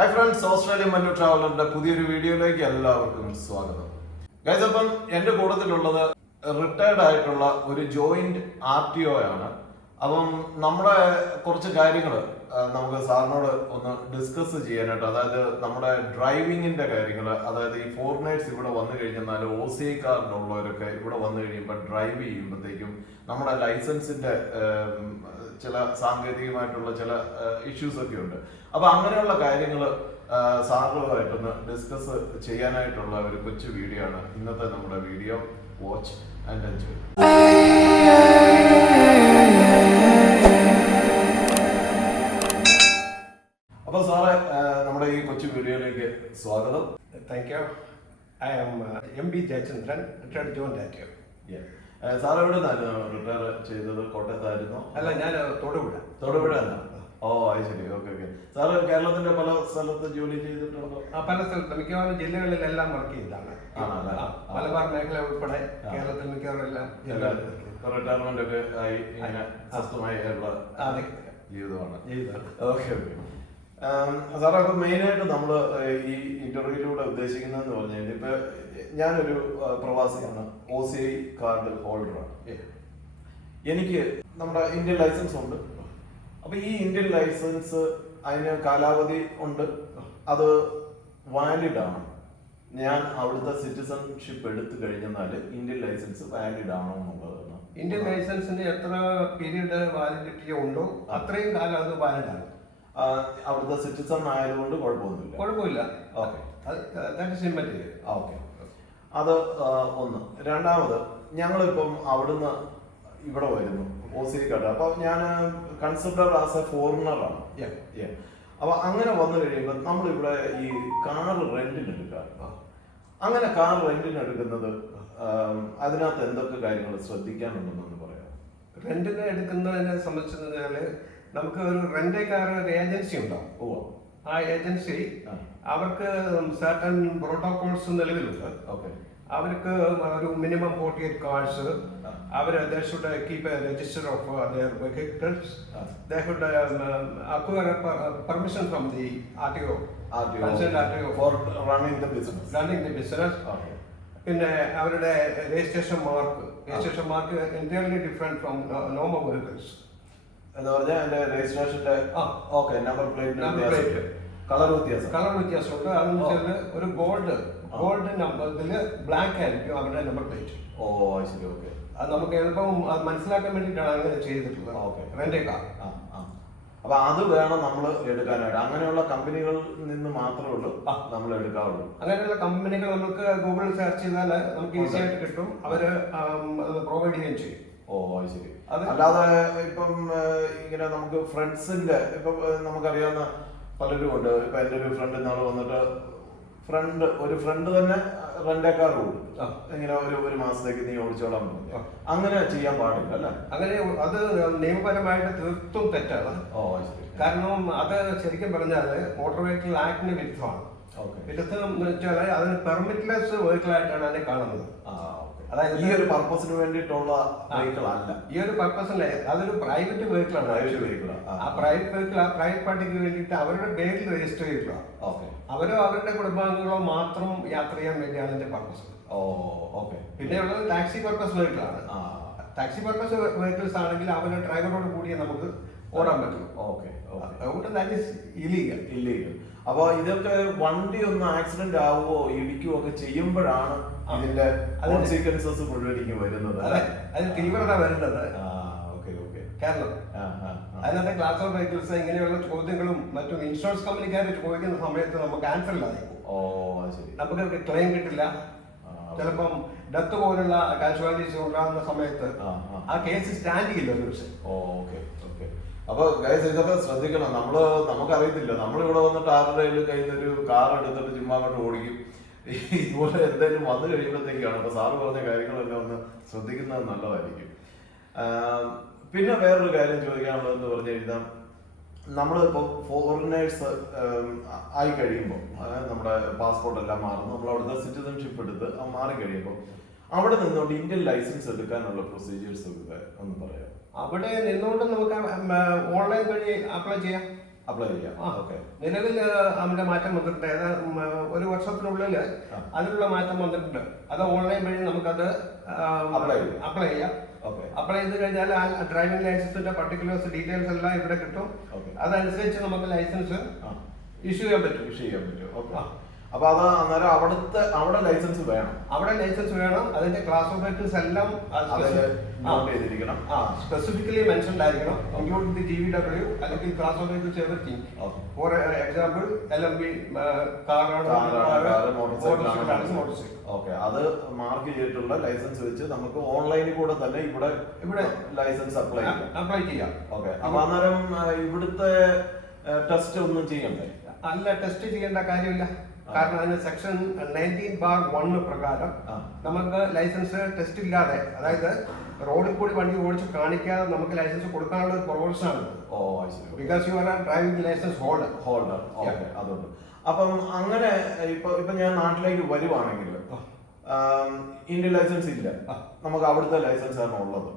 Hi friends Australian മഞ്ഞു ട്രാവലറിന്റെ പുതിയൊരു വീഡിയോയിലേക്ക് എല്ലാവർക്കും സ്വാഗതം. ഗൈസ് അപ്പം എന്റെ കൂട്ടത്തിലുള്ളത് റിട്ടയർഡ് ആയിട്ടുള്ള ഒരു ജോയിന്റ് ആർ ടി ഒ ആണ്. അപ്പം നമ്മുടെ കുറച്ച് കാര്യങ്ങൾ നമുക്ക് സാറിനോട് ഒന്ന് ഡിസ്കസ് ചെയ്യാനായിട്ട് അതായത് നമ്മുടെ ഡ്രൈവിങ്ങിന്റെ കാര്യങ്ങൾ അതായത് ഈ ഫോറിനേഴ്സ് ഇവിടെ വന്നു കഴിഞ്ഞാൽ ഒ സി ഐ കാർഡിലുള്ളവരൊക്കെ ഇവിടെ വന്നു കഴിയുമ്പോൾ ഡ്രൈവ് ചെയ്യുമ്പോഴത്തേക്കും നമ്മുടെ ലൈസൻസിന്റെ ചില സാങ്കേതികമായിട്ടുള്ള ചില ഇഷ്യൂസ് ഒക്കെ ഉണ്ട്. അപ്പൊ അങ്ങനെയുള്ള കാര്യങ്ങൾ സാറുമായിട്ടൊന്ന് ഡിസ്കസ് ചെയ്യാനായിട്ടുള്ള ഒരു കൊച്ചു വീഡിയോ ആണ് ഇന്നത്തെ നമ്മുടെ വീഡിയോ. വാച്ച് ആൻഡ് എൻജോയ് അപ്പൊ സാറേ നമ്മുടെ ഈ കൊച്ചു വീഡിയോയിലേക്ക് സ്വാഗതം. Thank you I M M B Jayachandran retired joint Datio. Sir എവിടെ റിട്ടയർ ചെയ്തത് കോട്ടയത്തായിരുന്നു. അല്ല ഞാൻ തൊടുപുഴ. തൊടുപുഴ ഓ അത് ശരി. Okay okay. സാറ് കേരളത്തിന്റെ പല സ്ഥലത്ത് ജോലി ചെയ്തിട്ടുണ്ടോ? ആ, പല സ്ഥലത്ത്. മിക്കവാറും ജില്ലകളിലെല്ലാം വർക്ക് ചെയ്താണ്. മലബാർ മേഖല ഉൾപ്പെടെ. കേരളത്തിൽ മിക്കവാറും എല്ലാം റിട്ടയർമെന്റ് ഒക്കെ ആയി ഇങ്ങനെ. ജീവിതമാണ്. Okay okay. സാറേ അപ്പൊ മെയിനായിട്ട് നമ്മൾ നമ്മൾ ഈ ഇന്റർവ്യൂയിലൂടെ ഉദ്ദേശിക്കുന്നതെന്ന് പറഞ്ഞു കഴിഞ്ഞാൽ ഇപ്പൊ ഞാനൊരു പ്രവാസിയാണ്. ഒ സി ഐ കാർഡ് ഹോൾഡറാണ്. എനിക്ക് നമ്മുടെ ഇന്ത്യൻ ലൈസൻസ് ഉണ്ട്. അപ്പൊ ഈ ഇന്ത്യൻ ലൈസൻസ് അതിന് കാലാവധി ഉണ്ട്. അത് വാലിഡ് ആണ്. ഞാൻ അവിടുത്തെ സിറ്റിസൺഷിപ്പ് എടുത്തു കഴിഞ്ഞാൽ ഇന്ത്യൻ ലൈസൻസ് വാലിഡ് ആണോ എന്നുള്ളതാണ്. ഇന്ത്യൻ ലൈസൻസിന് എത്ര പീരീഡ് വാലിഡിറ്റി ഉണ്ടോ അത്രയും കാലം അത് വാലിഡ് ആണ്. അവിടുത്തെ സിറ്റിസൺ ആയതുകൊണ്ട് കുഴപ്പമൊന്നുമില്ല. കുഴപ്പമില്ല. ഓക്കെ അത് ദാറ്റ് ഇസ് ഓക്കെ അത് ഒന്ന്. രണ്ടാമത് ഞങ്ങളിപ്പം അവിടുന്ന് ഇവിടെ വരുന്നു കാർഡ് അപ്പൊ ഞാൻ കൺസിഡർ ആസ് എ ഫോറിനറാണ്. അപ്പൊ അങ്ങനെ വന്നു കഴിയുമ്പോൾ നമ്മളിവിടെ ഈ കാർ റെന്റിന് എടുക്കുക അങ്ങനെ കാർ റെന്റിന് എടുക്കുന്നത് അതിനകത്ത് എന്തൊക്കെ കാര്യങ്ങൾ ശ്രദ്ധിക്കാനുണ്ടെന്നൊന്ന് പറയാം റെന്റിന് എടുക്കുന്നതിനെ സംബന്ധിച്ചാൽ നമുക്ക് ഒരു റെന്റ് കാർ ഒരു ഏജൻസി ഉണ്ടാവും. ഓ ആ ഏജൻസി. അവർക്ക് സർട്ടൻ പ്രോട്ടോകോൾസ് നിലവിലുണ്ട്. ഓക്കെ. അവർക്ക് ഒരു minimum forty eight cards our they should keep a register of their vehicles. They should acquire permission from the R T O for running the business running the business പിന്നെ അവരുടെ registration mark registration mark entirely different from നോമ vehicles എന്ന് പറഞ്ഞാൽ രജിസ്ട്രേഷന്റെ. Okay number plate number plate. Colour വ്യത്യാസം. Colour വ്യത്യാസമുണ്ട് അതെന്ന് വെച്ചാൽ ഒരു gold gold നമ്പറിൽ ബ്ലാക്ക് ആയിരിക്കും അവരുടെ നമ്പർ പ്ലേറ്റ് ഓ ശരി ഓക്കെ അത് നമുക്ക് എളുപ്പം അത് മനസ്സിലാക്കാൻ വേണ്ടിയിട്ടാണ് അങ്ങനെ ചെയ്തിട്ടുള്ളത്. ഓക്കെ റെന്റേ കാർ അപ്പൊ അത് വേണം നമ്മൾ എടുക്കാനായിട്ട്. അങ്ങനെയുള്ള കമ്പനികളിൽ നിന്ന് മാത്രമേ ഉള്ളൂ നമ്മൾ എടുക്കാവുള്ളൂ. അങ്ങനെയുള്ള കമ്പനികൾ നമുക്ക് ഗൂഗിളിൽ സെർച്ച് ചെയ്താൽ നമുക്ക് ഈസി ആയിട്ട് കിട്ടും. അവർ പ്രൊവൈഡ് ചെയ്യുകയും ചെയ്യും. ഓ ശരി. അല്ലാതെ ഇപ്പം ഇങ്ങനെ നമുക്ക് ഫ്രണ്ട്സിന്റെ ഇപ്പം നമുക്കറിയാവുന്ന പലരും ഉണ്ട്. ഇപ്പൊ എന്റെ ഒരു ഫ്രണ്ട് നാളെ വന്നിട്ട് ഫ്രണ്ട് ഒരു ഫ്രണ്ട് തന്നെ റെന്റേ കാർ ഇങ്ങനെ ഒരു ഒരു മാസത്തേക്ക് നീ ഓടിച്ചോളാൻ പറഞ്ഞു. അങ്ങനെ ചെയ്യാൻ പാടില്ല അല്ലേ? അങ്ങനെ അത് നിയമപരമായിട്ട് തീർത്തും തെറ്റാണ്. ഓ ശരി. കാരണം അത് ശരിക്കും പറഞ്ഞാൽ മോട്ടോർ വെഹിക്കിൾ ആക്ടിന് വിരുദ്ധമാണ്. ഓക്കെ. വിരുദ്ധം എന്ന് വെച്ചാൽ അതിന് പെർമിറ്റ്ലെസ് വെഹിക്കിൾ ആയിട്ടാണ് അതിനെ കാണുന്നത്. അതായത് ഈ ഒരു പർപ്പസിന് വേണ്ടിയിട്ടുള്ള വെഹിക്കിൾ അല്ല. ഈ ഒരു പർപ്പസിലെ അതൊരു പ്രൈവറ്റ് വെഹിക്കിൾ ആണ്. പ്രൈവറ്റ് വെഹിക്കിൾ ആ. പ്രൈവറ്റ് വെഹിക്കിൾ ആ പ്രൈവറ്റ് പാർട്ടിക്ക് വേണ്ടിയിട്ട് അവരുടെ പേരിൽ രജിസ്റ്റർ ചെയ്തിട്ടുള്ള ഓക്കെ അവരോ അവരുടെ കുടുംബാംഗങ്ങളോ മാത്രം യാത്ര ചെയ്യാൻ വേണ്ടിയാണ് അതിന്റെ പർപ്പസ് ഓ ഓക്കെ പിന്നെ ഉള്ളത് ടാക്സി പർപ്പസ് വെഹിക്കിൾ ആണ്. ആ. ടാക്സി പർപ്പസ് വെഹിക്കിൾസ് ആണെങ്കിൽ അവരുടെ ഡ്രൈവറോട് കൂടിയേ നമുക്ക് ഓടാൻ പറ്റും ഓക്കെ അതുകൊണ്ട് ദാറ്റ് ഈസ് ഇലീഗൽ ഇല്ലീഗൽ അപ്പൊ ഇതൊക്കെ വണ്ടി ഒന്ന് ആക്സിഡന്റ് ആവുമോ ഇടിക്കുവോ ഒക്കെ ചെയ്യുമ്പോഴാണ്. ഇതിന്റെ അതിന്റെ- കോൺസിക്വൻസസ് മുഴുവനിക്ക് വരുന്നത് അതെ. തീവ്രത വരുന്നത് കേരളം. അതിനകത്തെ ക്ലാസ് ഓഫ് വെഹിക്കിൾസ് ഇങ്ങനെയുള്ള ചോദ്യങ്ങളും മറ്റും ഇൻഷുറൻസ് കമ്പനിക്കാർ ചോദിക്കുന്ന സമയത്ത് നമുക്ക് ആൻസർ ഇല്ലാതെ. ഓ ശരി. നമുക്ക് ക്ലെയിം കിട്ടില്ല. ചിലപ്പം ഡെത്ത് പോലുള്ള കാഷ്വാലിറ്റീസ് ഉണ്ടാകുന്ന സമയത്ത് ആ, കേസ് സ്റ്റാൻഡ് ചെയ്യില്ല ഒരു പക്ഷേ ഓ ഓക്കെ ഓക്കെ. അപ്പൊ ഗൈസ് ഇതൊക്കെ ശ്രദ്ധിക്കണം. നമ്മൾ നമുക്കറിയത്തില്ല. നമ്മളിവിടെ വന്നിട്ട് ആരുടെ കയ്യിൽ ഒരു കാർ എടുത്തിട്ട് ചുമ്മാ അങ്ങോട്ട് ഓടിക്കും. ഇതുപോലെ എന്തെങ്കിലും വന്നു കഴിയുമ്പോഴത്തേക്കാണ് അപ്പൊ സാറ് പറഞ്ഞ കാര്യങ്ങളെല്ലാം ഒന്ന് ശ്രദ്ധിക്കുന്നത് നല്ലതായിരിക്കും. പിന്നെ വേറൊരു കാര്യം ചോദിക്കാനുള്ളതെന്ന് പറഞ്ഞു കഴിഞ്ഞാൽ നമ്മളിപ്പോൾ ഫോറിനേഴ്സ് ആയി കഴിയുമ്പോൾ നമ്മുടെ പാസ്പോർട്ട് എല്ലാം മാറുന്നു. നമ്മൾ അവിടുത്തെ സിറ്റിസൺഷിപ്പ് എടുത്ത് മാറി കഴിയുമ്പോൾ അവിടെ നിന്നുകൊണ്ട് ഇന്ത്യൻ ലൈസൻസ് എടുക്കാനുള്ള പ്രൊസീജിയേഴ്സ് ഒക്കെ ഒന്ന് പറയാം അവിടെ നിന്നുകൊണ്ട് നമുക്ക് ഓൺലൈൻ വഴി അപ്ലൈ ചെയ്യാം? അപ്ലൈ ചെയ്യാം. ആ. ഓക്കെ നിലവിൽ അവന്റെ മാറ്റം വന്നിട്ടുണ്ട്. ഒരു വർഷത്തിനുള്ളിൽ അതിനുള്ള മാറ്റം വന്നിട്ടുണ്ട്. അത് ഓൺലൈൻ വഴി നമുക്കത് അപ്ലൈ ചെയ്യാം. അപ്ലൈ ചെയ്യാം. ഓക്കെ അപ്ലൈ ചെയ്ത് കഴിഞ്ഞാൽ ആ ഡ്രൈവിംഗ് ലൈസൻസിന്റെ പർട്ടിക്കുലേഴ്സ് ഡീറ്റെയിൽസ് എല്ലാം ഇവിടെ കിട്ടും. അതനുസരിച്ച് നമുക്ക് ലൈസൻസ് ഇഷ്യൂ ചെയ്യാൻ പറ്റും. ഇഷ്യൂ ചെയ്യാൻ പറ്റും. ഓക്കെ. അപ്പൊ അത് അന്നേരം അവിടുത്തെ അവിടെ ലൈസൻസ് വേണം. അവിടെ ലൈസൻസ് വേണം. അതിന്റെ ക്ലാസ് ഓഫ് വെഹിക്കിൾസ് എല്ലാം നോട്ട് ചെയ്തിരിക്കണം. സ്പെസിഫിക്കലി മെൻഷൻ ആയിരിക്കണം. Including the G V W അല്ലെങ്കിൽ class of vehicles everything for example L M B കാറാണ് മോട്ടോർ സൈക്കിൾ ഓക്കെ അത് മാർക്ക് ചെയ്തിട്ടുള്ള ലൈസൻസ് വെച്ച് നമുക്ക് ഓൺലൈനിൽ കൂടെ തന്നെ ഇവിടെ ഇവിടെ ലൈസൻസ് അപ്ലൈ ചെയ്യാം. അപ്ലൈ ചെയ്യാം. ഓക്കെ അപ്പൊ അന്നേരം ആ, ഇവിടുത്തെ ടെസ്റ്റ് ഒന്നും ചെയ്യണ്ടേ? അല്ല ടെസ്റ്റ് ചെയ്യേണ്ട കാര്യമില്ല. കാരണം അതിന് സെക്ഷൻ നയന്റീൻ ബാർ വണ്ണ് പ്രകാരം നമുക്ക് ലൈസൻസ് ടെസ്റ്റ് ഇല്ലാതെ അതായത് റോഡിൽ കൂടി വണ്ടി ഓടിച്ച് കാണിക്കാതെ നമുക്ക് ലൈസൻസ് കൊടുക്കാനുള്ള ഒരു പ്രൊവിഷൻ ആണ്. ഓ because you are driving licence holder holder okay അതുണ്ട്. അപ്പം അങ്ങനെ ഇപ്പൊ ഇപ്പൊ ഞാൻ നാട്ടിലേക്ക് വരുവാണെങ്കിൽ ഇന്ത്യൻ ലൈസൻസ് ഇല്ല. നമുക്ക് അവിടുത്തെ ലൈസൻസ് ആണ് ഉള്ളത്.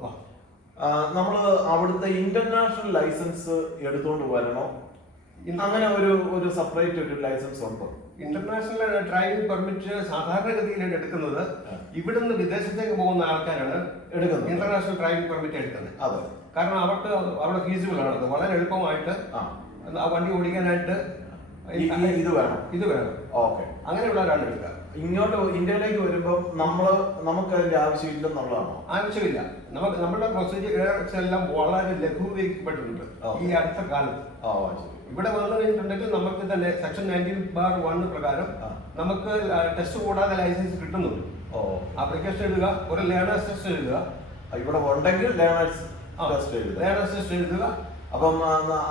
നമ്മൾ അവിടുത്തെ ഇന്റർനാഷണൽ ലൈസൻസ് എടുത്തുകൊണ്ട് വരണോ? അങ്ങനെ ഒരു ഒരു സെപ്പറേറ്റ് ഒരു ലൈസൻസ് ഉണ്ടോ? ഇന്റർനാഷണൽ ഡ്രൈവിംഗ് പെർമിറ്റ് സാധാരണഗതിയിൽ എടുക്കുന്നത്. ഇവിടുന്ന് വിദേശത്തേക്ക് പോകുന്ന ആൾക്കാരാണ് എടുക്കുന്നത്. ഇന്റർനാഷണൽ ഡ്രൈവിംഗ് പെർമിറ്റ് എടുക്കുന്നത്. അതെ. കാരണം അവർക്ക് അവിടെ ഫീസിബിൾ ആണ്. വളരെ എളുപ്പമായിട്ട് ആ. വണ്ടി ഓടിക്കാനായിട്ട് ഇത് വേണം. ഇത് വേണം. ഓക്കെ. അങ്ങനെയുള്ളവരാണ് എടുക്കുക. ഇങ്ങോട്ട് ഇന്ത്യയിലേക്ക് വരുമ്പോൾ നമ്മൾ നമുക്ക് അതിന്റെ ആവശ്യമില്ലെന്നുള്ളതാണോ? ആവശ്യമില്ല. നമുക്ക് നമ്മുടെ പ്രൊസീജിയേഴ്സ് എല്ലാം വളരെ ലഘൂകരിക്കപ്പെട്ടിട്ടുണ്ട്. ഈ അടുത്ത കാലത്ത്. ഓ ശരി. ഇവിടെ വന്നു കഴിഞ്ഞിട്ടുണ്ടെങ്കിൽ നമുക്ക് തന്നെ സെക്ഷൻ നയന്റീൻ ബാർ വൺ പ്രകാരം നമുക്ക് ടെസ്റ്റ് കൂടാതെ ലൈസൻസ് കിട്ടുന്നുണ്ട്. ഓ. ആപ്ലിക്കേഷൻ എഴുതുക ഒരു ലേണേഴ്സ് ടെസ്റ്റ് എഴുതുക. ഇവിടെ ഉണ്ടെങ്കിൽ ലേണേഴ്സ് ടെസ്റ്റ് എഴുതുക. ലേണേഴ്സ് ടെസ്റ്റ് എഴുതുക. അപ്പം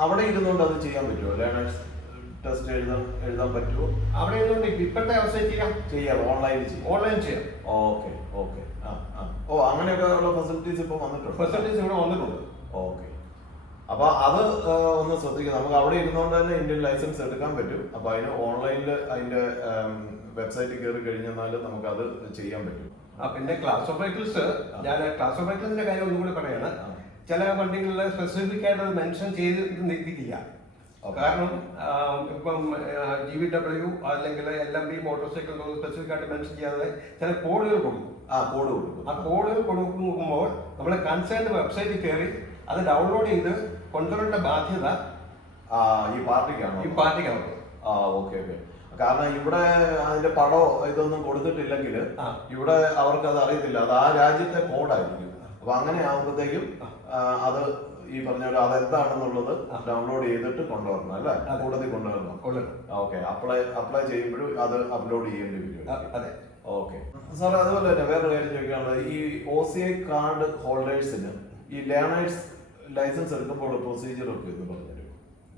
അവിടെ ഇരുന്നുകൊണ്ട് അത് ചെയ്യാൻ പറ്റുമോ? ലേണേഴ്സ് ടെസ്റ്റ് എഴുതാൻ എഴുതാൻ പറ്റുമോ? അവിടെ ഇരുന്നുകൊണ്ട് ഇപ്പോഴത്തെ അവസ്ഥ ചെയ്യാം. ചെയ്യാം ഓൺലൈനിൽ ചെയ്യാം. ഓൺലൈൻ ചെയ്യാം. Okay okay. ആ ആ. ഓ അങ്ങനെയൊക്കെ ഉള്ള ഫെസിലിറ്റീസ് ഇപ്പോൾ വന്നിട്ടുണ്ട്? ഫെസിലിറ്റീസ് ഇവിടെ വന്നിട്ടുണ്ട്. ഓക്കെ. അപ്പൊ അത് ഒന്ന് ശ്രദ്ധിക്കുക നമുക്ക് അവിടെ ഇരുന്നുകൊണ്ട് തന്നെ ഇന്ത്യൻ ലൈസൻസ് എടുക്കാൻ പറ്റും. അപ്പൊ അതിന് ഓൺലൈനിൽ അതിന്റെ വെബ്സൈറ്റിൽ കയറി കഴിഞ്ഞാൽ നമുക്ക് അത് ചെയ്യാൻ പറ്റും. ആ പിന്നെ ക്ലാസ് ഓഫ് വെഹിക്കിൾസ് ഞാൻ ക്ലാസ് ഓഫ് വെഹിക്കിൾസിന്റെ കാര്യം ഒന്നും കൂടി പറയാണ്. ചില വണ്ടികളിൽ സ്പെസിഫിക് ആയിട്ട് അത് മെൻഷൻ ചെയ്ത് Okay. കാരണം ഇപ്പം ജി വി ഡബ്ല്യു അല്ലെങ്കിൽ L M B motor cycle specific ആയിട്ട് മെൻഷൻ ചെയ്യാതെ ചില കോഡുകൾ കൊടുക്കും. ആ കോഡ് കൊടുക്കും. ആ കോഡുകൾ കൊടുക്കുമ്പോൾ നമ്മൾ കൺസേൺഡ് വെബ്സൈറ്റിൽ കയറി അത് ഡൗൺലോഡ് ചെയ്ത് കൊണ്ടുവരേണ്ട ബാധ്യത ഈ പാർട്ടിക്കാണോ. ഈ പാർട്ടിക്കാണ്. ആ ഓക്കെ ഓക്കെ കാരണം ഇവിടെ അതിന്റെ പടോ ഇതൊന്നും കൊടുത്തിട്ടില്ലെങ്കിൽ ഇവിടെ അവർക്ക് അത് അറിയത്തില്ല. അത് ആ രാജ്യത്തെ കോഡായിരിക്കും. അപ്പൊ അങ്ങനെ ആകുമ്പോഴത്തേക്കും അത് ഈ പറഞ്ഞ പോലെ അതെന്താണെന്നുള്ളത് ഡൗൺലോഡ് ചെയ്തിട്ട് കൊണ്ടുവരണം അല്ലേ. കൂടുതൽ കൊണ്ടുവരണം. ഓക്കെ അപ്ലൈ അപ്ലൈ ചെയ്യുമ്പോഴും അത് അപ്ലോഡ് ചെയ്യേണ്ടി വരും. അതെ. ഓക്കെ. സാർ അതുപോലെ തന്നെ വേറെ കാര്യം ചോദിക്കാനുള്ളത്. ഈ ഒ സി ഐ കാർഡ് ഹോൾഡേഴ്സിന് ഈ ലേണേഴ്സ് ലൈസൻസ് എടുക്കുമ്പോൾ പ്രൊസീജിയർ ഒക്കെ എന്ന് പറഞ്ഞു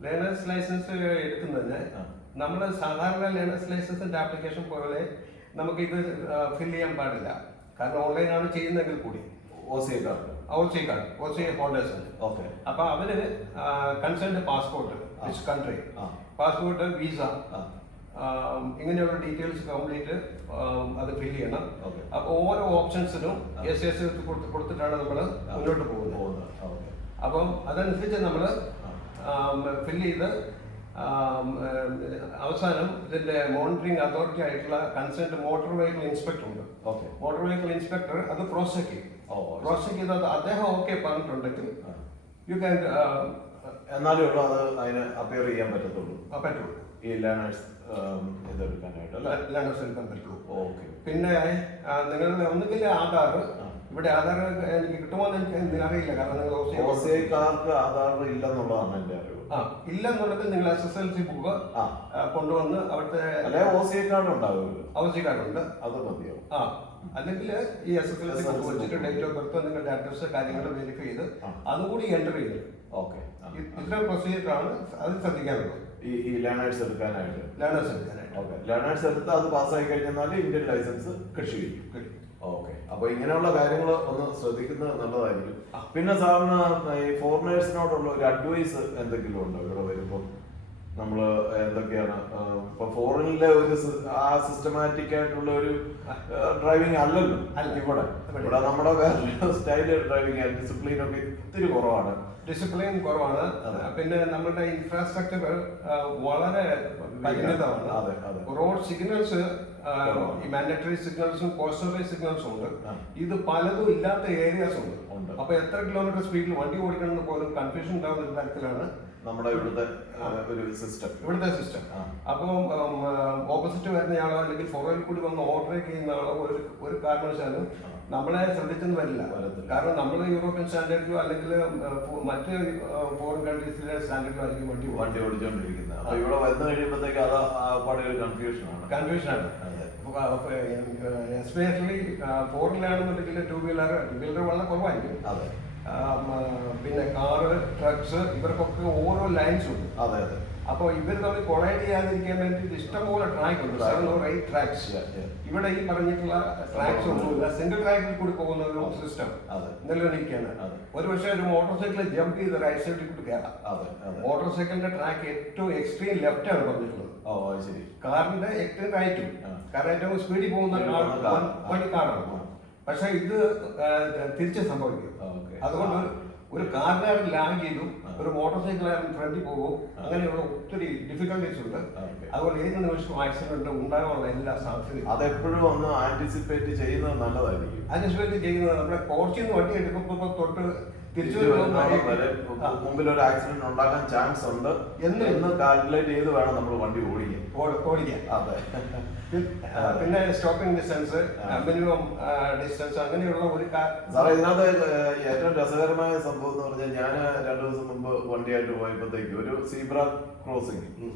ലേണേഴ്സ് ലൈസൻസ് എടുക്കുന്നതിന്. നമ്മൾ സാധാരണ ലേണേഴ്സ് ലൈസൻസിന്റെ ആപ്ലിക്കേഷൻ പോലെ നമുക്ക് ഇത് ഫിൽ ചെയ്യാൻ പാടില്ല. കാരണം ഓൺലൈനാണ് ചെയ്യുന്നതെങ്കിൽ കൂടി. O C I card O C card O C holders okay. അപ്പൊ അവർ concerned passport which country passport visa ഇങ്ങനെയുള്ള ഡീറ്റെയിൽസ് കംപ്ലീറ്റ് അത് ഫിൽ ചെയ്യണം. അപ്പോൾ അപ്പൊ ഓരോ ഓപ്ഷൻസിനും എസ് എസ് കൊടുത്തിട്ടാണ് നമ്മൾ മുന്നോട്ട് പോകുന്നത്. അപ്പം അതനുസരിച്ച് നമ്മൾ ഫിൽ ചെയ്ത് അവസാനം ഇതിന്റെ മോണിറ്ററിംഗ് അതോറിറ്റി ആയിട്ടുള്ള കൺസേൺഡ് മോട്ടോർ വെഹിക്കിൾ ഇൻസ്പെക്ടർ ഉണ്ട്. മോട്ടോർ വെഹിക്കിൾ ഇൻസ്പെക്ടർ അത് പ്രോസസ് ചെയ്യും. ചെയ്ത് ചെയ്തത് അദ്ദേഹം ഓക്കെ പറഞ്ഞിട്ടുണ്ടെങ്കിൽ യു ക്യാൻ എന്നാലേ അത് അതിന് അപ്പിയർ ചെയ്യാൻ പറ്റത്തുള്ളൂ. പറ്റുള്ളൂ ഈ ലേണേഴ്സ് ഇതെടുക്കാനായിട്ട് അല്ലേ? ലേണേഴ്സ് എടുക്കാൻ പറ്റുള്ളൂ ഓക്കെ. പിന്നെ നിങ്ങളുടെ നിങ്ങൾ ഒന്നുകിൽ ആധാർ ഇവിടെ ആധാർ എനിക്ക് കിട്ടുമോ എന്ന് എനിക്ക് അറിയില്ല. കാരണം നിങ്ങൾ ഒ സി ആധാർ ഇല്ലെന്നുള്ളതാണ് എന്റെ അറിവ്. ആ ഇല്ലെന്നുണ്ടെങ്കിൽ നിങ്ങൾ S S L C book കൊണ്ടുവന്ന് അവിടുത്തെ അല്ലെ ഒ സി ഐ കാർഡ് ഉണ്ട്. അത് മതിയോ ആ അല്ലെങ്കിൽ ഈ S S L C book വെച്ചിട്ട് ഡേറ്റ് ഓഫ് ബർത്ത് നിങ്ങളുടെ അഡ്രസ് കാര്യങ്ങൾ വെരിഫൈ ചെയ്ത്. അതുകൂടി എന്റർ ചെയ്ത്. ഓക്കെ. ഇത്ര പ്രൊസീജിയർ പ്രൊസീജിയറാണ് അത് ശ്രദ്ധിക്കാനുള്ളത്. ഈ ഈ ലേണേഴ്സ് എടുക്കാനായിട്ട്. ലേണേഴ്സ് എടുക്കാനായിട്ട്. ഓക്കെ ലേണേഴ്സ് എടുത്ത് അത് പാസ്സായി കഴിഞ്ഞാൽ ഇന്ത്യൻ ലൈസൻസ് കൃഷി ചെയ്യും. ഓക്കെ അപ്പൊ ഇങ്ങനെയുള്ള കാര്യങ്ങൾ ഒന്ന് ശ്രദ്ധിക്കുന്നത് നല്ലതായിരിക്കും. പിന്നെ സാറിന് ഈ ഫോറിനേഴ്സിനോടുള്ള ഒരു അഡ്വൈസ് എന്തെങ്കിലും ഉണ്ടോ ഇവിടെ വരുമ്പോൾ നമ്മൾ എന്തൊക്കെയാണ് ഇപ്പൊ ഫോറിനിലെ ഒരു ആ സിസ്റ്റമാറ്റിക് ആയിട്ടുള്ള ഒരു ഡ്രൈവിംഗ് അല്ലല്ലോ. അല്ല. ഇവിടെ. ഇവിടെ. ഇവിടെ നമ്മുടെ വേറെ സ്റ്റൈൽ ഡ്രൈവിംഗ് ഡിസിപ്ലിൻ ഒക്കെ ഇത്തിരി കുറവാണ്. ഡിസിപ്ലിൻ കുറവാണ്. പിന്നെ നമ്മളുടെ ഇൻഫ്രാസ്ട്രക്ചർ വളരെ പരിമിതമാണ്. Road signals. ഈ മാൻഡറ്ററി സിഗ്നൽസും കോസ്റ്റൽ സിഗ്നൽസും ഉണ്ട്. ഇത് പലതും ഇല്ലാത്ത ഏരിയാസ് ഉണ്ട്. ഉണ്ട്. അപ്പൊ എത്ര കിലോമീറ്റർ സ്പീഡിൽ വണ്ടി ഓടിക്കണം എന്ന് പോലും കൺഫ്യൂഷൻ ഉണ്ടാവുന്ന ഒരു തരത്തിലാണ് നമ്മുടെ ഇവിടുത്തെ ഒരു സിസ്റ്റം ഇവിടുത്തെ സിസ്റ്റം അപ്പോൾ അപ്പം ഓപ്പോസിറ്റ് വരുന്നയാളോ അല്ലെങ്കിൽ ഫോറോയിൽ കൂടി വന്ന് ഓർഡർ ചെയ്യുന്ന ആളോ ഒരു ഒരു കാരണവശാലും നമ്മളെ ശ്രദ്ധിച്ചെന്ന് വരില്ല. കാരണം നമ്മൾ യൂറോപ്യൻ സ്റ്റാൻഡേർഡിലോ അല്ലെങ്കിൽ മറ്റ് ഫോറിൻ കൺട്രീസിലെ സ്റ്റാൻഡേർഡിലോ ആയിരിക്കും വണ്ടി വണ്ടി ഓടിച്ചുകൊണ്ടിരിക്കുന്നത് അപ്പോൾ ഇവിടെ വരുന്ന കഴിയുമ്പോഴത്തേക്ക് അത് പാടെ ഒരു കൺഫ്യൂഷനാണ് അതെ. എസ്പെഷ്യലി ഫോറിലാണെന്നുണ്ടെങ്കിൽ ടൂ വീലർ ടൂ വീലർ വളരെ കുറവായിരിക്കും. അതെ. പിന്നെ കാറ് ട്രക്സ് ഇവർക്കൊക്കെ ഓരോ ലൈൻസ് ഉണ്ട്. അതെ അതെ. അപ്പോൾ ഇവർ തമ്മിൽ കൊളൈഡ് ചെയ്യാതിരിക്കാൻ വേണ്ടിയിട്ട് ഇഷ്ടംപോലെ ട്രാക്ക് ഉണ്ട്. Seven or eight tracks. ഇവിടെ ഈ പറഞ്ഞിട്ടുള്ള ട്രാക്സ് ഒന്നുമില്ല. സിംഗിൾ ട്രാക്കിൽ കൂടി പോകുന്ന ഒരു സിസ്റ്റം അതെ. നിലനിൽക്കുകയാണ്. ഒരു പക്ഷേ ഒരു മോട്ടോർ സൈക്കിൾ ജമ്പ് ചെയ്ത് റൈറ്റ് സൈഡിൽ കൂടി കയറാം മോട്ടോർ സൈക്കിളിന്റെ ട്രാക്ക് ഏറ്റവും എക്സ്ട്രീം ലെഫ്റ്റ് ആണ് പറഞ്ഞിട്ടുള്ളത്. ഓ ശരി. കാറിന്റെ എക്സ്ട്രീം റൈറ്റും. കാരണം ഏറ്റവും സ്പീഡിൽ പോകുന്ന വണ്ടി കാറാണ്. പക്ഷേ ഇത് തിരിച്ച് സംഭവിക്കും. അതുകൊണ്ട് ഒരു- കാറിനകത്ത് കാറിനാരൻ ലാഗ് ചെയ്തു ഒരു മോട്ടോർ സൈക്കിളുകാരൻ ഫ്രണ്ടിൽ പോകും. അങ്ങനെയുള്ള ഒത്തിരി ഡിഫിക്കൽട്ടീസ് ഉണ്ട്. അതുകൊണ്ട് അതുപോലെ ഏത് നിമിഷവും ആക്സിഡന്റ് ഉണ്ടാകാനുള്ള എല്ലാ സാധ്യതയും അതെപ്പോഴും ഒന്ന് ആന്റിസിപ്പേറ്റ് ചെയ്യുന്നത് നല്ലതായിരിക്കും. ആന്റിസിപ്പേറ്റ് ചെയ്യുന്നത് നമ്മുടെ കോർച്ചിൽ നിന്ന് വണ്ടി എടുക്കുമ്പോൾ തൊട്ട് തിരിച്ചു വരെ മുമ്പിൽ ഒരു ആക്സിഡന്റ് ഉണ്ടാക്കാൻ ചാൻസ് ഉണ്ട്. എന്ന് എന്ന് കാൽക്കുലേറ്റ് ചെയ്ത് വേണം നമ്മൾ വണ്ടി ഓടിക്കാൻ. അതെ. പിന്നെ സ്റ്റോപ്പിംഗ് ഡിസ്റ്റൻസ്. മിനിമം ഡിസ്റ്റൻസ് അങ്ങനെയുള്ള ഒരു സാറേ ഇതിനകത്ത് ഏറ്റവും രസകരമായ സംഭവം എന്ന് പറഞ്ഞാൽ ഞാൻ രണ്ടു ദിവസം മുമ്പ് വണ്ടിയായിട്ട് പോയപ്പോഴത്തേക്ക് ഒരു സീബ്ര ക്രോസിംഗ്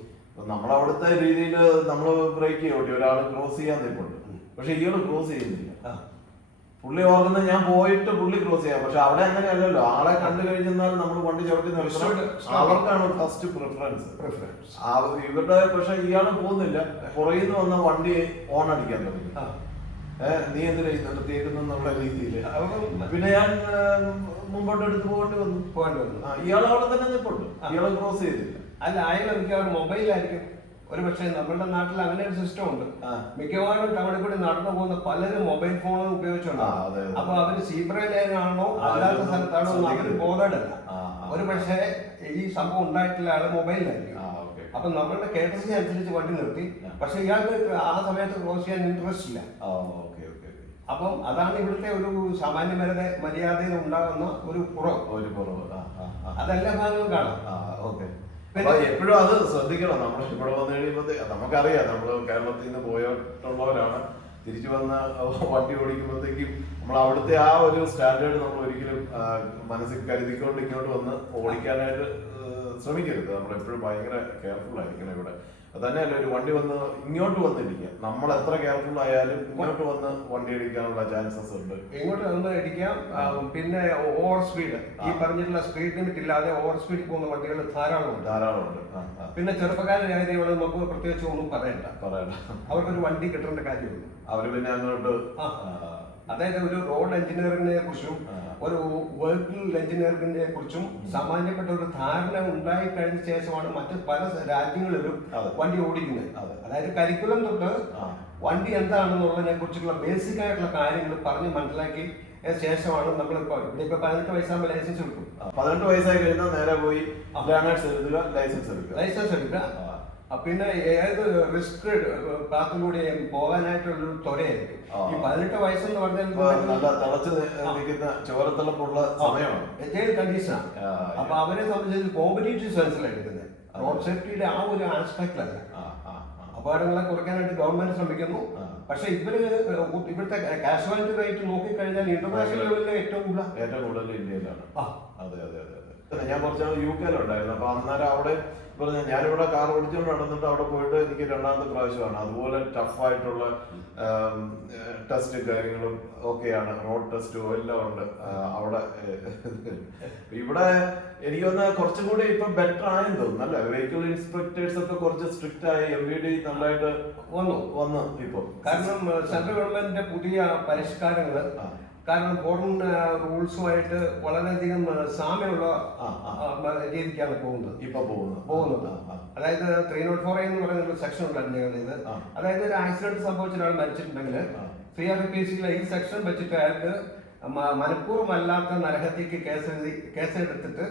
നമ്മളവിടുത്തെ രീതിയിൽ നമ്മൾ ബ്രേക്ക് ചെയ്യോട്ടി ഒരാൾ ക്രോസ് ചെയ്യാൻ നിൽപ്പുണ്ട്. പക്ഷെ ഇയാൾ ക്രോസ് ചെയ്യുന്നില്ല. പുള്ളി ഓർക്കുന്ന ഞാൻ പോയിട്ട് പുള്ളി ക്ലോസ് ചെയ്യാം. പക്ഷെ അവിടെ അങ്ങനെ അല്ലല്ലോ ആളെ കണ്ടു കഴിഞ്ഞാൽ നമ്മൾ വണ്ടി ചവിട്ടി നിർത്തണം. അവർക്കാണ് ഫസ്റ്റ് പ്രിഫറൻസ്. ഇവരുടെ പക്ഷെ ഇയാൾ പോകുന്നില്ല. പുറകിൽ വന്ന വണ്ടി ഓൺ അടിക്കാൻ തുടങ്ങി. നീ എന്തിനാ നിർത്തിയേക്കുന്നു എന്നുള്ള രീതിയിൽ അപ്പം പിന്നെ ഞാൻ മുമ്പോട്ട് എടുത്ത് പോകേണ്ടി വന്നു. പോകേണ്ടി വന്നു. ഇയാൾ അവിടെ തന്നെ നിൽപ്പുണ്ട് ഇയാളെ ക്രോസ് ചെയ്തില്ല. അല്ല അയാൾ എനിക്ക് മൊബൈലായിരിക്കും ഒരു പക്ഷേ നമ്മുടെ നാട്ടിൽ അങ്ങനെ ഒരു സിസ്റ്റം ഉണ്ട് മിക്കവാറും ടൗണിൽ കൂടി നടന്നു പോകുന്ന പലരും മൊബൈൽ അതെ, അതെ. അപ്പൊ അവർ സീബ്ര ലൈനാണോ ആണോ അല്ലാത്ത സ്ഥലത്താണോ എന്ന് അവർ. ബോധേഡല്ല. ഒരു പക്ഷേ ഈ സംഭവം ഉണ്ടായിട്ടില്ല ആൾ മൊബൈലിലായിരിക്കും. അപ്പൊ നമ്മളുടെ കേട്ടസി അനുസരിച്ച് വണ്ടി നിർത്തി. പക്ഷെ ഇയാൾക്ക് ആ സമയത്ത് ക്രോസ് ചെയ്യാൻ ഇൻട്രസ്റ്റ് ഇല്ല. അപ്പം അതാണ് ഇവിടുത്തെ ഒരു സാമാന്യ മര്യാദ മര്യാദയിൽ ഉണ്ടാകുന്ന ഒരു കുറവ്. ഒരു കുറവ്. അതെല്ലാ ഭാഗങ്ങളും കാണാം. ഓക്കെ. എപ്പോഴും അത് ശ്രദ്ധിക്കണം. നമ്മൾ ഇവിടെ വന്നു കഴിയുമ്പോഴത്തേ നമുക്കറിയാം നമ്മൾ കേരളത്തിൽ നിന്ന് പോയിട്ടുള്ളവരാണ്. തിരിച്ചു വന്ന വണ്ടി ഓടിക്കുമ്പോഴത്തേക്കും നമ്മൾ അവിടുത്തെ ആ ഒരു സ്റ്റാൻഡേർഡ് നമ്മൾ ഒരിക്കലും മനസ്സിൽ കരുതിക്കൊണ്ട് ഇങ്ങോട്ട് വന്ന് ഓടിക്കാനായിട്ട് ശ്രമിക്കരുത്. നമ്മൾ എപ്പോഴും ഭയങ്കര കെയർഫുൾ ആയിരിക്കണം ഇവിടെ. തന്നെയല്ല ഒരു വണ്ടി വന്ന് ഇങ്ങോട്ട് വന്നിരിക്കുക നമ്മൾ എത്ര കെയർഫുൾ ആയാലും ഇങ്ങോട്ട് വന്ന് വണ്ടി അടിക്കാനുള്ള ചാൻസസ് ഉണ്ട്. ഇങ്ങോട്ട് വന്ന് ഇടിക്കാം. പിന്നെ ഓവർ സ്പീഡ് ഈ പറഞ്ഞിട്ടുള്ള സ്പീഡ് ലിമിറ്റ് ഇല്ലാതെ ഓവർ സ്പീഡ് പോകുന്ന വണ്ടികൾ ധാരാളമുണ്ട്. ധാരാളമുണ്ട് പിന്നെ ചെറുപ്പക്കാരുടെ കാര്യങ്ങൾ നമുക്ക് പ്രത്യേകിച്ച് ഒന്നും പറയണ്ട. പറയണ്ട. അവർക്കൊരു വണ്ടി കിട്ടേണ്ട കാര്യമുണ്ട് അവർ പിന്നെ അങ്ങോട്ട് അതായത് ഒരു റോഡ് എഞ്ചിനീയറിനെ കുറിച്ചും ഒരു വെഹിക്കിൾ എഞ്ചിനീയറിനെ കുറിച്ചും സാമാന്യപ്പെട്ട ഒരു ധാരണ ഉണ്ടായി കഴിഞ്ഞ ശേഷമാണ് മറ്റ് പല രാജ്യങ്ങളിലും. വണ്ടി ഓടിക്കുന്നത്. അതായത് കരിക്കുലം തൊട്ട് വണ്ടി എന്താണെന്നുള്ളതിനെ കുറിച്ചുള്ള ബേസിക് ആയിട്ടുള്ള കാര്യങ്ങൾ പറഞ്ഞ് മനസ്സിലാക്കി ശേഷമാണ് നമ്മൾ ഇവിടെ ഇപ്പൊ പതിനെട്ട് വയസ്സാകുമ്പോൾ ലൈസൻസ് എടുക്കും. പതിനെട്ട് വയസ്സായി കഴിഞ്ഞാൽ നേരെ പോയി ലൈസൻസ് എടുക്കുക. ലൈസൻസ് എടുക്കുക. പിന്നെ ഏത് റിസ്ക് പാത്തിലൂടെ പോകാനായിട്ടുള്ള ഒരു ത്വരയായിരിക്കും. ഈ പതിനെട്ട് വയസ്സെന്ന് നല്ല പറഞ്ഞാൽ തിളച്ച് നി- നിൽക്കുന്ന ചോരത്തിളപ്പുള്ള സമയമാണ്. ജയിൽ കണ്ടീഷനാണ് അപ്പൊ അവരെ സംബന്ധിച്ച് കോമ്പറ്റീറ്റീവ് സെൻസിലാണ് എടുക്കുന്നത്. റോഡ് സേഫ്റ്റിയുടെ ആ ഒരു ആസ്പെക്റ്റിലല്ല. അപകടങ്ങളെ കുറയ്ക്കാനായിട്ട് ഗവൺമെന്റ് ശ്രമിക്കുന്നു. പക്ഷെ ഇവർ ഇവിടുത്തെ കാഷ്വാലിറ്റി റേറ്റ് നോക്കിക്കഴിഞ്ഞാൽ ഇന്റർനാഷണൽ ലെവലിൽ ഏറ്റവും കൂടുതൽ. ഏറ്റവും കൂടുതൽ ഇന്ത്യയിലാണ്. അതെ അതെ അതെ. ഞാൻ കുറച്ച് യു യു കെയിലുണ്ടായിരുന്നു. അപ്പൊ അന്നേരം അവിടെ പറഞ്ഞ ഞാനിവിടെ കാർ ഓടിച്ചുകൊണ്ട് നടന്നിട്ട് അവിടെ പോയിട്ട് എനിക്ക് രണ്ടാമത്തെ പ്രാവശ്യമാണ്. അതുപോലെ ടഫായിട്ടുള്ള ടെസ്റ്റ് കാര്യങ്ങളും ഒക്കെയാണ്. റോഡ് ടെസ്റ്റും എല്ലാം ഉണ്ട്. അവിടെ ഇവിടെ എനിക്ക് വന്ന കുറച്ചും കൂടി ഇപ്പൊ ബെറ്റർ ആയെന്ന് തോന്നുന്നു അല്ലേ? വെഹിക്കിൾ ഇൻസ്പെക്ടേഴ്സ് ഒക്കെ കുറച്ച് സ്ട്രിക്റ്റ് ആയി എം വി ഡി നന്നായിട്ട് വന്നു. വന്നു ഇപ്പൊ. കാരണം സെൻട്രൽ ഗവൺമെന്റിന്റെ പുതിയ പരിഷ്കാരങ്ങൾ ആ. കാരണം ഫോറിൻ റൂൾസുമായിട്ട് വളരെയധികം സാമ്യമുള്ള രീതിക്കാണ് പോകുന്നത് ഇപ്പൊ പോകുന്നത് പോകുന്നത്. അതായത് ത്രീ നോട്ട് ഫോർ എന്ന് പറയുന്ന ഒരു സെക്ഷൻ ഉണ്ടായിരുന്നു ഇത്. അതായത് ഒരു ആക്സിഡന്റ് സംഭവിച്ച ഒരാൾ മരിച്ചിട്ടുണ്ടെങ്കിൽ. സി ആർ പി സിയിലെ ഈ സെക്ഷൻ വെച്ചിട്ട് അയാൾക്ക് മനഃപൂർവമല്ലാത്ത നരഹത്യക്ക് കേസ് എഴുതി- കേസെടുത്തിട്ട്.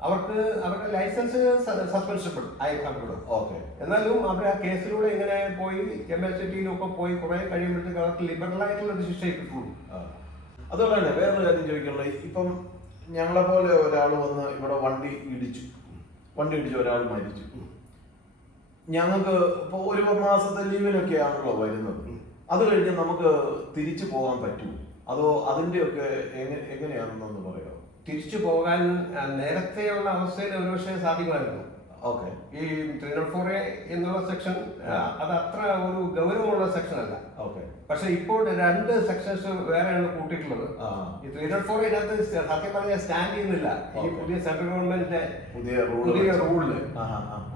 അവർക്ക് അവരുടെ ലൈസൻസ് സസ്പെൻഷൻ അയക്കപ്പെടും ഓക്കെ എന്നാലും അവർ ആ കേസിലൂടെ ഇങ്ങനെ പോയി എം എസ് ഒക്കെ പോയി കുറെ കഴിയുമ്പോഴത്തേക്ക് അവർക്ക് ലിബറലായിട്ടുള്ള ഒരു ശിക്ഷ കിട്ടുള്ളൂ. അതുപോലെ തന്നെ വേറൊരു കാര്യം ചോദിക്കാനുള്ളത്. ഇപ്പം ഞങ്ങളെ പോലെ ഒരാൾ വന്ന് ഇവിടെ വണ്ടി ഇടിച്ചു. വണ്ടി ഇടിച്ച് ഒരാൾ മരിച്ചു. ഞങ്ങൾക്ക് ഇപ്പോൾ ഒരു മാസത്തെ ലീവിനൊക്കെ ആണല്ലോ വരുന്നത്. അത് കഴിഞ്ഞ് നമുക്ക് തിരിച്ചു പോകാൻ പറ്റുമോ അതോ അതിന്റെയൊക്കെ എങ്ങനെ എങ്ങനെയാണെന്നൊന്ന് പറയാമോ? തിരിച്ചു പോകാൻ നേരത്തെയുള്ള അവസ്ഥയിൽ ഒരുപക്ഷെ സാധ്യമായിരുന്നു ഓക്കെ ഈ ത്രീ നോട്ട് ഫോർ എ എന്നുള്ള സെക്ഷൻ അത് അത്ര ഒരു ഗൗരവമുള്ള സെക്ഷൻ അല്ല. ഓക്കെ പക്ഷെ ഇപ്പോൾ രണ്ട് സെക്ഷൻസ് വേറെയാണ് കൂട്ടിയിട്ടുള്ളത്. ഈ ത്രീ നോട്ട് ഫോർ ഇതിനകത്ത് സത്യം പറഞ്ഞാൽ സ്റ്റാൻഡ് ചെയ്യുന്നില്ല. ഈ പുതിയ സെൻട്രൽ ഗവൺമെന്റിന്റെ പുതിയ പുതിയ റൂളിൽ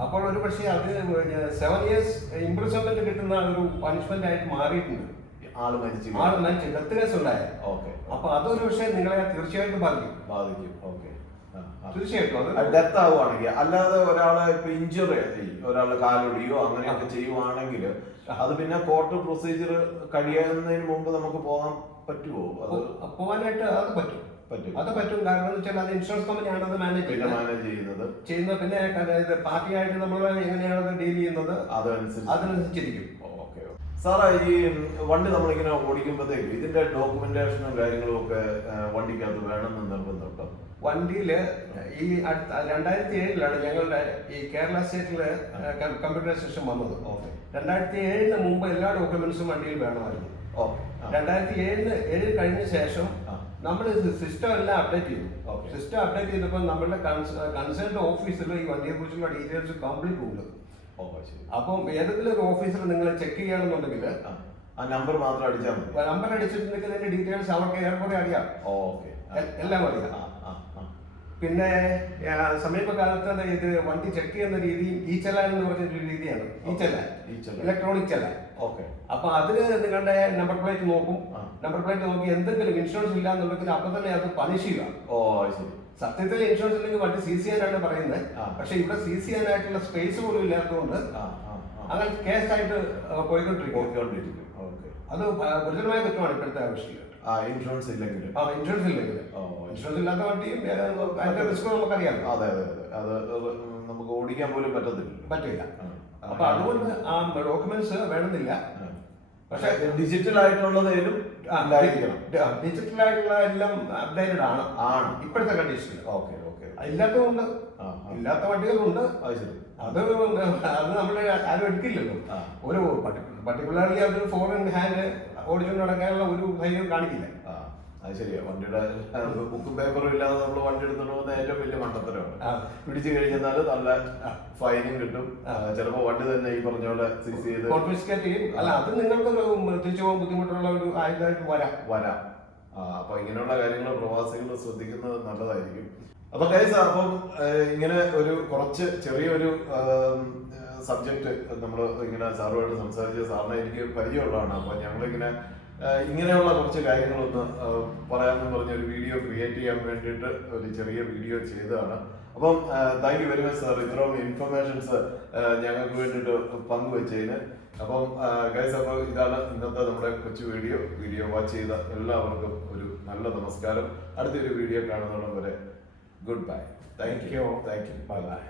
അപ്പോൾ ഒരു പക്ഷേ അത് സെവൻ ഇയേഴ്സ് ഇംപ്രൂവ്മെന്റ് കിട്ടുന്ന ഒരു പണിഷ്മെന്റ് ആയിട്ട് മാറിയിട്ടുണ്ട്. ആൾ മരിച്ചു. ആൾ മരിച്ചു. ഡെത്ത് കേസ് ഉണ്ടായ ഓക്കെ അപ്പൊ അതൊരു പക്ഷേ നിങ്ങളെ തീർച്ചയായിട്ടും ബാധിക്കും. ബാധിക്കും. ഓക്കെ തീർച്ചയായിട്ടും അത് ഡെത്ത് ആവുകയാണെങ്കിൽ അല്ലാതെ ഒരാളെ ഇപ്പൊ ഇഞ്ചുറി ഒരാളെ കാലൊടിയോ അങ്ങനെയൊക്കെ ചെയ്യുവാണെങ്കിൽ അത് പിന്നെ കോർട്ട് പ്രൊസീജിയർ കഴിയുന്നതിന് മുമ്പ് നമുക്ക് പോകാൻ പറ്റുമോ അത് പോകാനായിട്ട് അത് പറ്റും. പറ്റും. അത് പറ്റും. കാരണം വെച്ചാൽ അത് ഇൻഷുറൻസ് കമ്പനിയാണ് അത് മാനേജ് ചെയ്യുന്നത്. മാനേജ് ചെയ്യുന്നത്. ചെയ്യുന്ന പിന്നെ അതായത് പാർട്ടി ആയിട്ട് നമ്മൾ എങ്ങനെയാണ് അത് ഡീൽ ചെയ്യുന്നത്? അതനുസരിച്ച്. അതിനനുസരിച്ചിരിക്കും ഓക്കെ സാറേ ഈ വണ്ടി നമ്മളിങ്ങനെ ഓടിക്കുമ്പോഴത്തേക്ക് ഇതിന്റെ ഡോക്യുമെന്റേഷനും കാര്യങ്ങളും ഒക്കെ വണ്ടിക്കകത്ത് വേണമെന്ന് നിർബന്ധമുണ്ടോ വണ്ടിയിൽ ഈ അടുത്ത രണ്ടായിരത്തി ഏഴിലാണ് ഞങ്ങളുടെ ഈ കേരള സ്റ്റേറ്റിൽ കമ്പ്യൂട്ടറൈസേഷൻ വന്നത്. ഓക്കെ. രണ്ടായിരത്തി ഏഴിന് മുമ്പ് എല്ലാ ഡോക്യുമെന്റ്സും വണ്ടിയിൽ വേണമായിരുന്നു. ഓക്കെ രണ്ടായിരത്തി ഏഴിന് ഏഴ് കഴിഞ്ഞ ശേഷം. നമ്മൾ സിസ്റ്റം എല്ലാം അപ്ഡേറ്റ് ചെയ്തു. സിസ്റ്റം അപ്ഡേറ്റ് ചെയ്തപ്പോൾ നമ്മളുടെ കൺസേൺഡ് ഓഫീസിൽ ഈ വണ്ടിയെ കുറിച്ചുള്ള ഡീറ്റെയിൽസ് കംപ്ലീറ്റ് ഉണ്ട് അപ്പം ഏതെങ്കിലും ഒരു ഓഫീസിൽ നിങ്ങൾ ചെക്ക് ചെയ്യണമെന്നുണ്ടെങ്കിൽ ആ. നമ്പർ മാത്രം അടിച്ചാൽ നമ്പർ അടിച്ചിട്ടുണ്ടെങ്കിൽ അതിന്റെ ഡീറ്റെയിൽസ് അവർക്ക് ഏറെക്കുറെ അറിയാം. ഓക്കെ. എല്ലാം അറിയാം. പിന്നെ സമീപകാലത്ത് ഇത് വണ്ടി ചെക്ക് ചെയ്യുന്ന രീതി ഈ ചെല എന്ന് പറഞ്ഞൊരു രീതിയാണ്. ഈ ചെലാൻ E-ചലാൻ. ഇലക്ട്രോണിക് ചെല. ഓക്കെ അപ്പൊ അതിന് നിങ്ങളുടെ നമ്പർ പ്ലേറ്റ് നോക്കും. നമ്പർ പ്ലേറ്റ് നോക്കി എന്തെങ്കിലും ഇൻഷുറൻസ് ഇല്ല എന്നുണ്ടെങ്കിൽ അപ്പൊ തന്നെ അത് പണിഷ് ചെയ്യുക. ഓ ശരി. സത്യത്തിൽ ഇൻഷുറൻസ് ഇല്ലെങ്കിൽ വണ്ടി സി സി ആണ് പറയുന്നത് പക്ഷെ ഇവിടെ സി സി ആനായിട്ടുള്ള സ്പേസ് പോലും ഇല്ലാത്തതുകൊണ്ട് അങ്ങനെ കേസായിട്ട് പോയിക്കൊണ്ടിരിക്കും. അത് ഗുരുതരമായ കുറ്റമാണ് ഇപ്പോഴത്തെ ആവശ്യം ഇൻഷുറൻസ് ഇല്ലെങ്കിൽ ആ ഇൻഷുറൻസ് ഇല്ലെങ്കിൽ ഇൻഷുറൻസ് ഇല്ലാത്ത വണ്ടിയും അതിന്റെ റിസ്ക് നമുക്കറിയാം അതെ അതെ അതെ. നമുക്ക് ഓടിക്കാൻ പോലും പറ്റത്തില്ല. പറ്റില്ല. അപ്പൊ അതുകൊണ്ട് ആ ഡോക്യുമെന്റ്സ് വേണമെന്നില്ല. പക്ഷെ ഡിജിറ്റൽ ആയിട്ടുള്ളതേലും ഉണ്ടായിരിക്കണം. ഡിജിറ്റൽ ആയിട്ടുള്ള എല്ലാം അപ്ഡേറ്റഡ് ആണ്. ആണ്. ഇപ്പോഴത്തെ കണ്ടീഷൻ ഓക്കെ ഓക്കെ ആ. ഇല്ലാത്ത വണ്ടികളുണ്ട്. അത് ശരി. അത് അത് നമ്മൾ ആരും എടുക്കില്ലല്ലോ. ഒരു പർട്ടിക്കുലർലി അതൊരു ഫോറിൻ ഹാൻഡ് ഓടിച്ചുകൊണ്ട് നടക്കാനുള്ള ഒരു ധൈര്യം കാണിക്കില്ല. അത് ശരിയാ. വണ്ടിയുടെ ബുക്കും പേപ്പറും ഇല്ലാതെ നമ്മൾ വണ്ടി എടുത്തോണ്ട് പോകുന്ന ഏറ്റവും വലിയ മണ്ടത്തരമാണ്. പിടിച്ചു കഴിഞ്ഞാൽ നല്ല ഫൈനും കിട്ടും. ചിലപ്പോ വണ്ടി തന്നെ ഈ പറഞ്ഞ പോലെ സീസ് ചെയ്ത് കോൺഫിസ്കേറ്റ് ചെയ്യും അല്ല അത് നിങ്ങൾക്ക് തിരിച്ചു പോകാൻ ബുദ്ധിമുട്ടുള്ള ഒരു ആയുധമായിട്ട് വരാം. വരാം. അപ്പൊ ഇങ്ങനെയുള്ള കാര്യങ്ങൾ പ്രവാസികൾ ശ്രദ്ധിക്കുന്നത് നല്ലതായിരിക്കും. അപ്പൊ കൈസ അപ്പം ഇങ്ങനെ ഒരു കുറച്ച് ചെറിയൊരു സബ്ജക്ട് നമ്മൾ ഇങ്ങനെ സാറുമായിട്ട് സംസാരിച്ച് സാറിനെ എനിക്ക് പരിചയമുള്ളതാണ്. അപ്പൊ ഞങ്ങളിങ്ങനെ ഇങ്ങനെയുള്ള കുറച്ച് കാര്യങ്ങളൊന്ന് പറയാമെന്ന് പറഞ്ഞ ഒരു വീഡിയോ ക്രിയേറ്റ് ചെയ്യാൻ വേണ്ടിയിട്ട് ഒരു ചെറിയ വീഡിയോ ചെയ്തതാണ്. അപ്പം thank you very much sir ഇത്രയും ഇൻഫർമേഷൻസ് ഞങ്ങൾക്ക് വേണ്ടിയിട്ട് പങ്കുവെച്ചതിന്. അപ്പം ഗൈസ് അപ്പോൾ ഇതാണ് ഇന്നത്തെ നമ്മുടെ കൊച്ചു വീഡിയോ വീഡിയോ വാച്ച് ചെയ്ത എല്ലാവർക്കും ഒരു നല്ല നമസ്കാരം. അടുത്തൊരു വീഡിയോ കാണുന്നതോളം വരെ goodbye thank you thank you bye bye